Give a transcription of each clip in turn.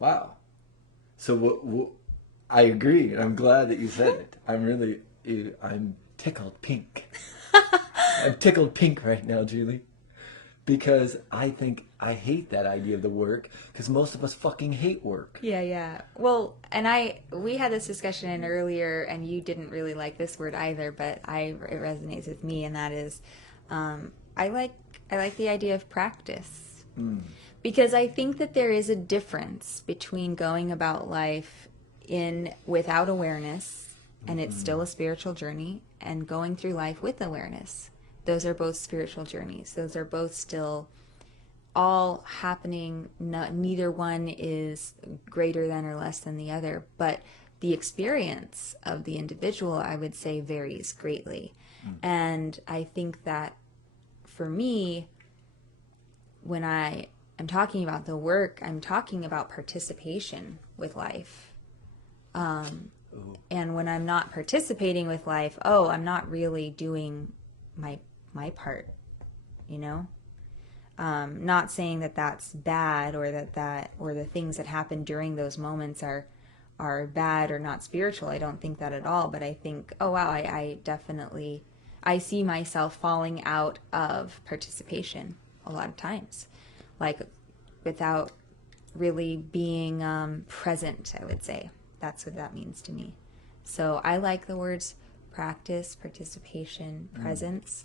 Wow. So I agree. I'm glad that you said it. I'm tickled pink. I'm tickled pink right now, Julie, because I think I hate that idea of the work because most of us fucking hate work. Yeah, yeah. Well, we had this discussion earlier, and you didn't really like this word either, but it resonates with me, and that is, um, I like, I like the idea of practice Mm. because I think that there is a difference between going about life in without awareness, and it's still a spiritual journey, and going through life with awareness. Those are both spiritual journeys. Those are both still all happening. No, neither one is greater than or less than the other, but the experience of the individual, I would say, varies greatly. And I think that for me, when I am talking about the work, I'm talking about participation with life. And when I'm not participating with life, I'm not really doing my part, you know? Not saying that that's bad, or or the things that happen during those moments are bad or not spiritual. I don't think that at all. But I think, oh wow, I definitely I see myself falling out of participation a lot of times, like without really being present. I would say that's what that means to me. So I like the words practice, participation, presence.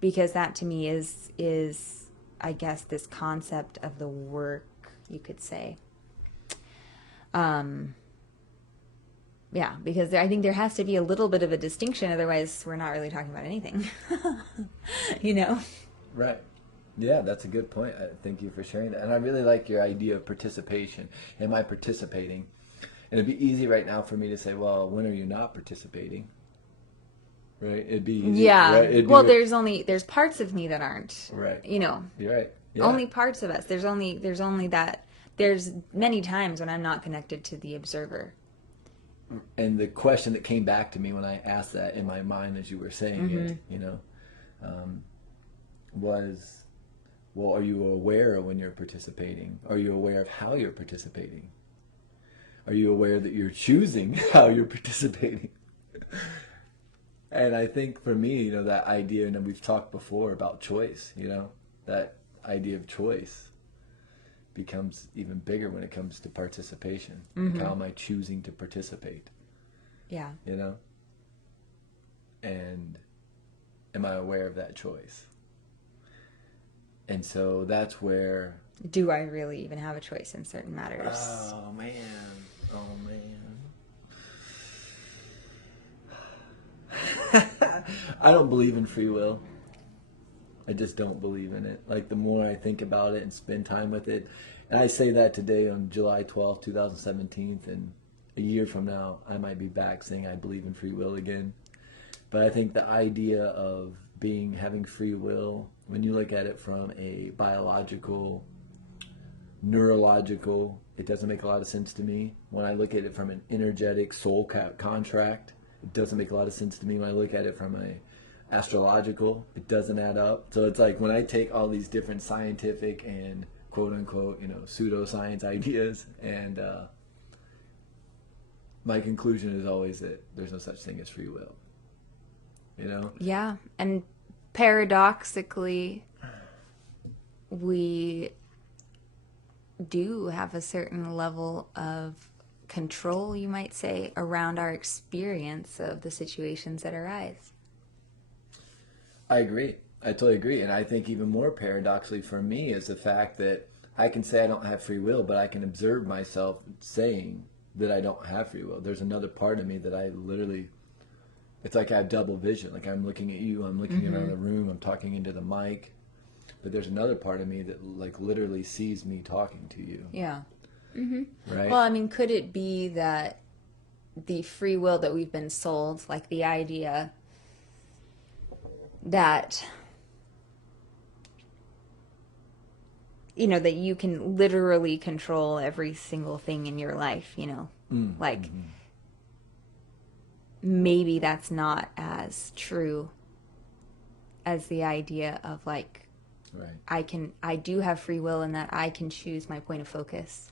Because that to me is I guess this concept of the work, you could say. Yeah, because I think there has to be a little bit of a distinction, otherwise we're not really talking about anything. you know? Right. Yeah, that's a good point. Thank you for sharing that. And I really like your idea of participation. Am I participating? And it'd be easy right now for me to say, well, when are you not participating? Right? It'd be easy, Yeah. right? It'd Well, be there's parts of me that aren't. right. You know, You're right. Yeah. only parts of us. There's only that there's many times when I'm not connected to the observer. And the question that came back to me when I asked that in my mind as you were saying it, um, was, well, are you aware of when you're participating? Are you aware of how you're participating? Are you aware that you're choosing how you're participating? And I think for me, that idea, and we've talked before about choice, that idea of choice becomes even bigger when it comes to participation. Like, how am I choosing to participate? Yeah. And am I aware of that choice? And so that's where. Do I really even have a choice in certain matters? Oh man. Oh man. I don't believe in free will. I just don't believe in it. Like, the more I think about it and spend time with it, and I say that today on July 12th, 2017, and a year from now, I might be back saying I believe in free will again. But I think the idea of having free will, when you look at it from a biological, neurological, it doesn't make a lot of sense to me. When I look at it from an energetic soul contract, it doesn't make a lot of sense to me. When I look at it from a astrological, it doesn't add up. So it's like when I take all these different scientific and quote unquote, pseudoscience ideas, and my conclusion is always that there's no such thing as free will. Yeah, and paradoxically, we do have a certain level of control, you might say, around our experience of the situations that arise. I agree. I totally agree. And I think even more paradoxically for me is the fact that I can say I don't have free will, but I can observe myself saying that I don't have free will. There's another part of me that I literally, it's like I have double vision. Like, I'm looking at you, I'm looking around the room, I'm talking into the mic. But there's another part of me that, like, literally sees me talking to you. Yeah. Right? Well, I mean, could it be that the free will that we've been sold, like the idea that that you can literally control every single thing in your life, like maybe that's not as true as the idea of like, Right. I do have free will in that I can choose my point of focus.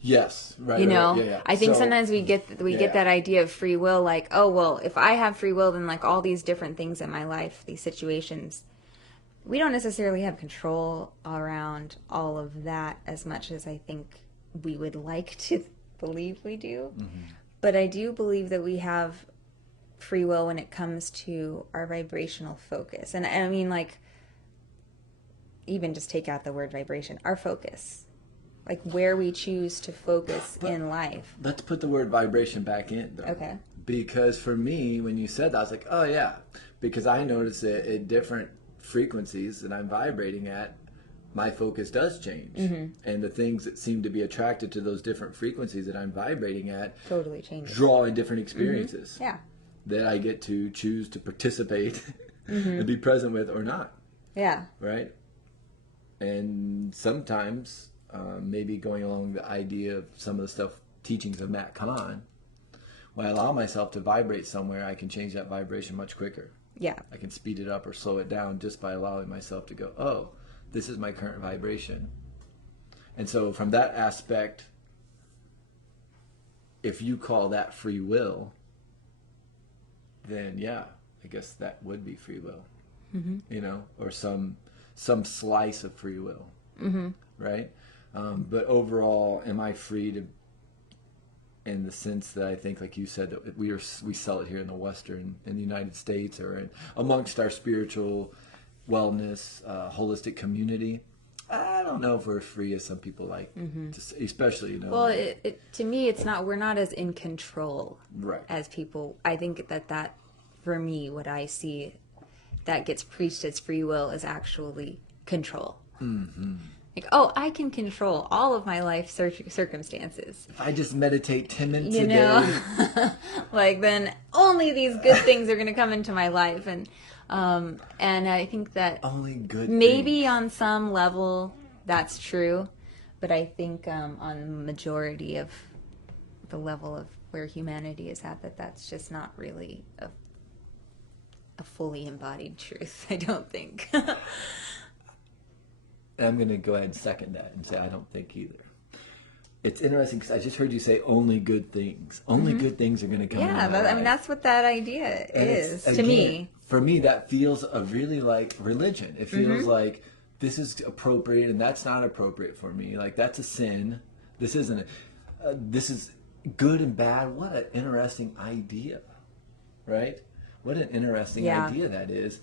Yes. Right. You Right, right. know, Yeah. Yeah. I think So, sometimes we get yeah. that idea of free will, like, oh well, if I have free will, then like all these different things in my life, these situations, we don't necessarily have control around all of that as much as I think we would like to believe we do. Mm-hmm. But I do believe that we have free will when it comes to our vibrational focus. And I mean, like, even just take out the word vibration, our focus, like where we choose to focus But in life. let's put the word vibration back in, though. Okay. Because for me, when you said that, I was like, oh, yeah. Because I notice that at different frequencies that I'm vibrating at, my focus does change. Mm-hmm. And the things that seem to be attracted to those different frequencies that I'm vibrating at Totally changes. draw in different experiences Yeah. that I get to choose to participate Mm-hmm. and be present with or not. Yeah. Right? And sometimes, maybe going along the idea of some of the stuff, teachings of Matt Kahn, when I allow myself to vibrate somewhere, I can change that vibration much quicker. Yeah. I can speed it up or slow it down just by allowing myself to go, oh, this is my current vibration. And so from that aspect, if you call that free will, then yeah, I guess that would be free will. Mm-hmm. You know, or some slice of free will. Mm-hmm. Right? But overall, am I free to, in the sense that I think, like you said, that we sell it here in the United States, or amongst our spiritual wellness, holistic community. I don't know if we're free as some people like, to say, especially, you know. Well, to me, it's not. We're not as in control Right. as people. I think that for me, what I see that gets preached as free will is actually control. Mm-hmm. Like, oh, I can control all of my life circumstances. If I just meditate 10 minutes You a know, day. like then only these good things are going to come into my life, and I think that Only good maybe things. on some level that's true, but I think on the majority of the level of where humanity is at, that's just not really a fully embodied truth. I don't think. I'm going to go ahead and second that and say I don't think either. It's interesting because I just heard you say only good things. Only good things are going to come in my life. I mean, that's what that idea And is to again, me. For me, that feels a really like religion. It feels like this is appropriate and that's not appropriate for me. Like that's a sin. This isn't. This is good and bad. What an interesting idea, right? What an interesting idea that is.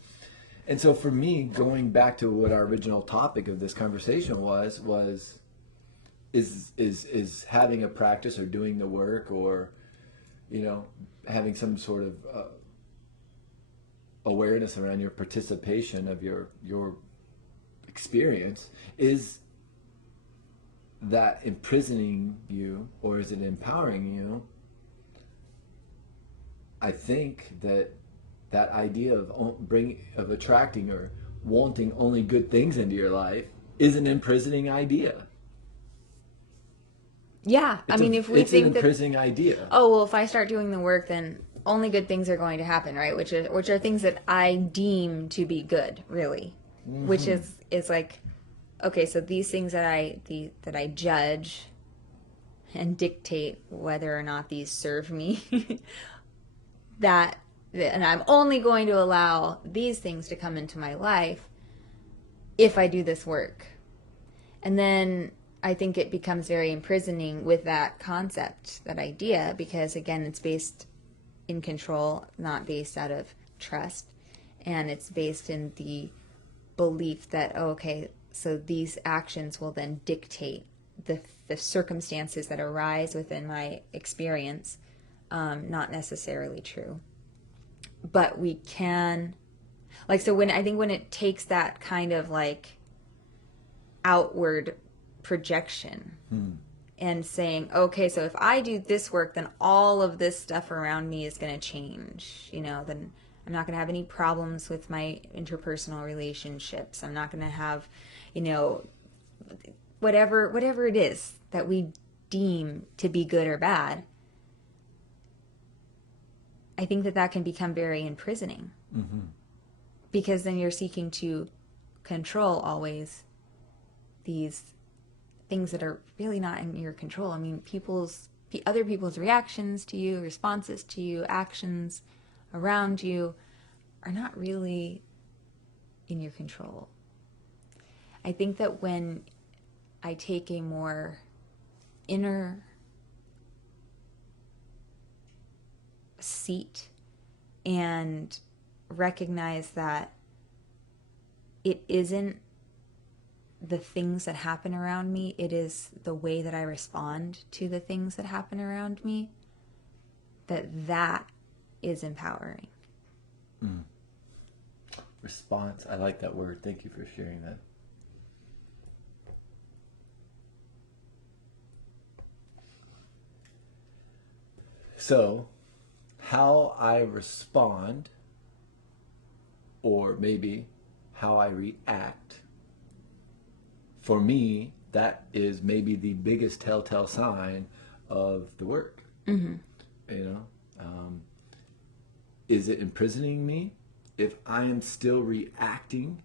And so for me, going back to what our original topic of this conversation is having a practice or doing the work, or, you know, having some sort of awareness around your participation of your experience, is that imprisoning you or is it empowering you? I think that idea of attracting or wanting only good things into your life is an imprisoning idea. Yeah, I mean, if we it's think an imprisoning idea. oh well, if I start doing the work, then only good things are going to happen, right? Which are things that I deem to be good, really. Mm-hmm. Which is like, okay, so these things that I judge and dictate whether or not these serve me, and I'm only going to allow these things to come into my life if I do this work. And then I think it becomes very imprisoning with that concept, that idea, because again, it's based in control, not based out of trust. And it's based in the belief that, oh, okay, so these actions will then dictate the circumstances that arise within my experience. Not necessarily true. But we can, like, so when it takes that kind of like outward projection and saying, okay, so if I do this work, then all of this stuff around me is going to change, you know, then I'm not going to have any problems with my interpersonal relationships. I'm not going to have, you know, whatever it is that we deem to be good or bad. I think that can become very imprisoning. Mm-hmm. Because then you're seeking to control always these things that are really not in your control. I mean, other people's reactions to you, responses to you, actions around you are not really in your control. I think that when I take a more inner seat and recognize that it isn't the things that happen around me, it is the way that I respond to the things that happen around me, that is empowering. Response. I like that word. Thank you for sharing that. So, how I respond, or maybe how I react, for me, that is maybe the biggest telltale sign of the work. Mm-hmm. You know, is it imprisoning me? If I am still reacting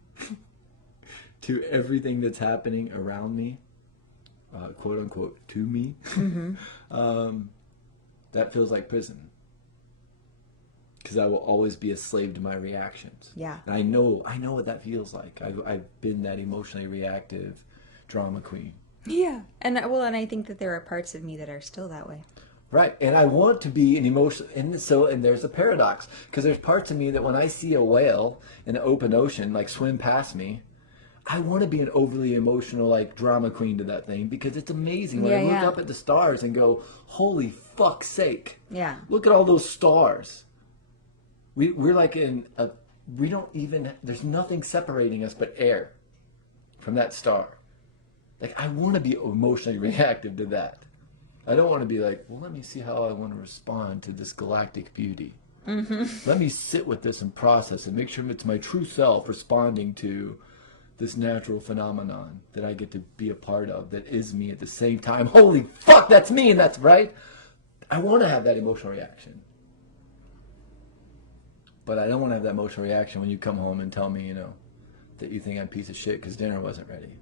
to everything that's happening around me, quote unquote, to me, that feels like prison. Because I will always be a slave to my reactions. Yeah. And I know what that feels like. I've been that emotionally reactive drama queen. Yeah. And I think that there are parts of me that are still that way. Right. And I want to be an emotion. And there's a paradox. Because there's parts of me that when I see a whale in the open ocean, like swim past me, I want to be an overly emotional, like drama queen to that thing. Because it's amazing when I look up at the stars and go, holy fuck's sake. Yeah. Look at all those stars. We're like there's nothing separating us but air from that star. Like, I want to be emotionally reactive to that. I don't want to be like, well, let me see how I want to respond to this galactic beauty. Mm-hmm. Let me sit with this and process and make sure it's my true self responding to this natural phenomenon that I get to be a part of, that is me at the same time. Holy fuck, that's me, and that's right. I want to have that emotional reaction. But I don't want to have that emotional reaction when you come home and tell me, that you think I'm a piece of shit because dinner wasn't ready.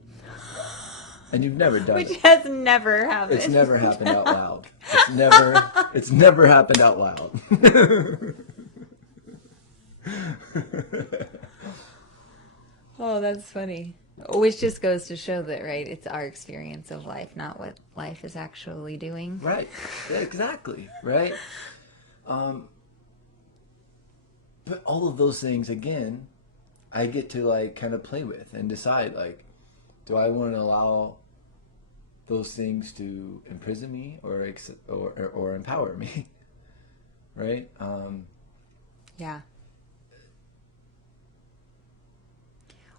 And you've never done it. Which has never happened. It's never happened out loud. It's never happened out loud. Oh, that's funny. Which just goes to show that, right, it's our experience of life, not what life is actually doing. Right. Yeah, exactly. Right. But all of those things, again, I get to like kind of play with and decide, like, do I want to allow those things to imprison me or empower me? Right? Yeah.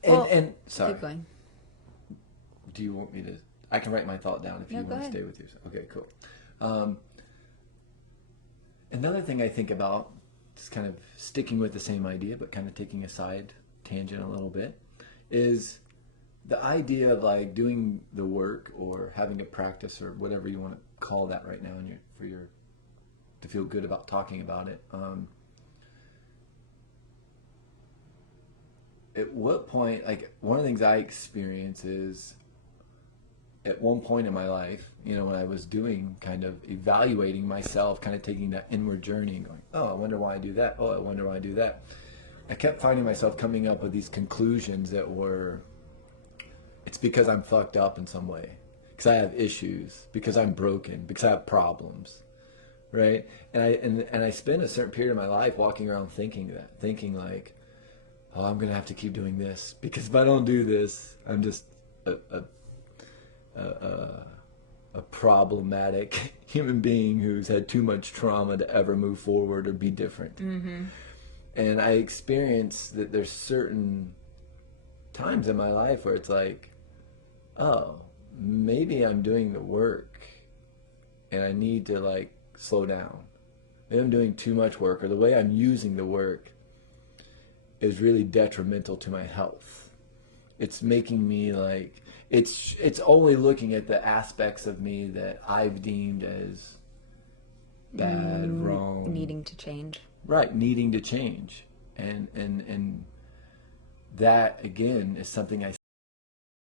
And sorry. Keep going. Do you want me to? I can write my thought down if you want to stay with you. Okay, cool. Another thing I think about, just kind of sticking with the same idea, but kind of taking a side tangent a little bit, is the idea of like doing the work or having a practice or whatever you want to call that right now to feel good about talking about it. At what point, like one of the things I experience is at one point in my life, when I was doing kind of evaluating myself, kind of taking that inward journey and going, oh, I wonder why I do that. Oh, I wonder why I do that. I kept finding myself coming up with these conclusions that were, it's because I'm fucked up in some way, because I have issues, because I'm broken, because I have problems, right? And I spend a certain period of my life walking around thinking like, oh, I'm gonna have to keep doing this, because if I don't do this, I'm just a problematic human being who's had too much trauma to ever move forward or be different. Mm-hmm. And I experience that there's certain times in my life where it's like, oh, maybe I'm doing the work and I need to like slow down. Maybe I'm doing too much work, or the way I'm using the work is really detrimental to my health. It's making me like, it's only looking at the aspects of me that I've deemed as bad, wrong. Needing to change. Right, needing to change. And that again is something I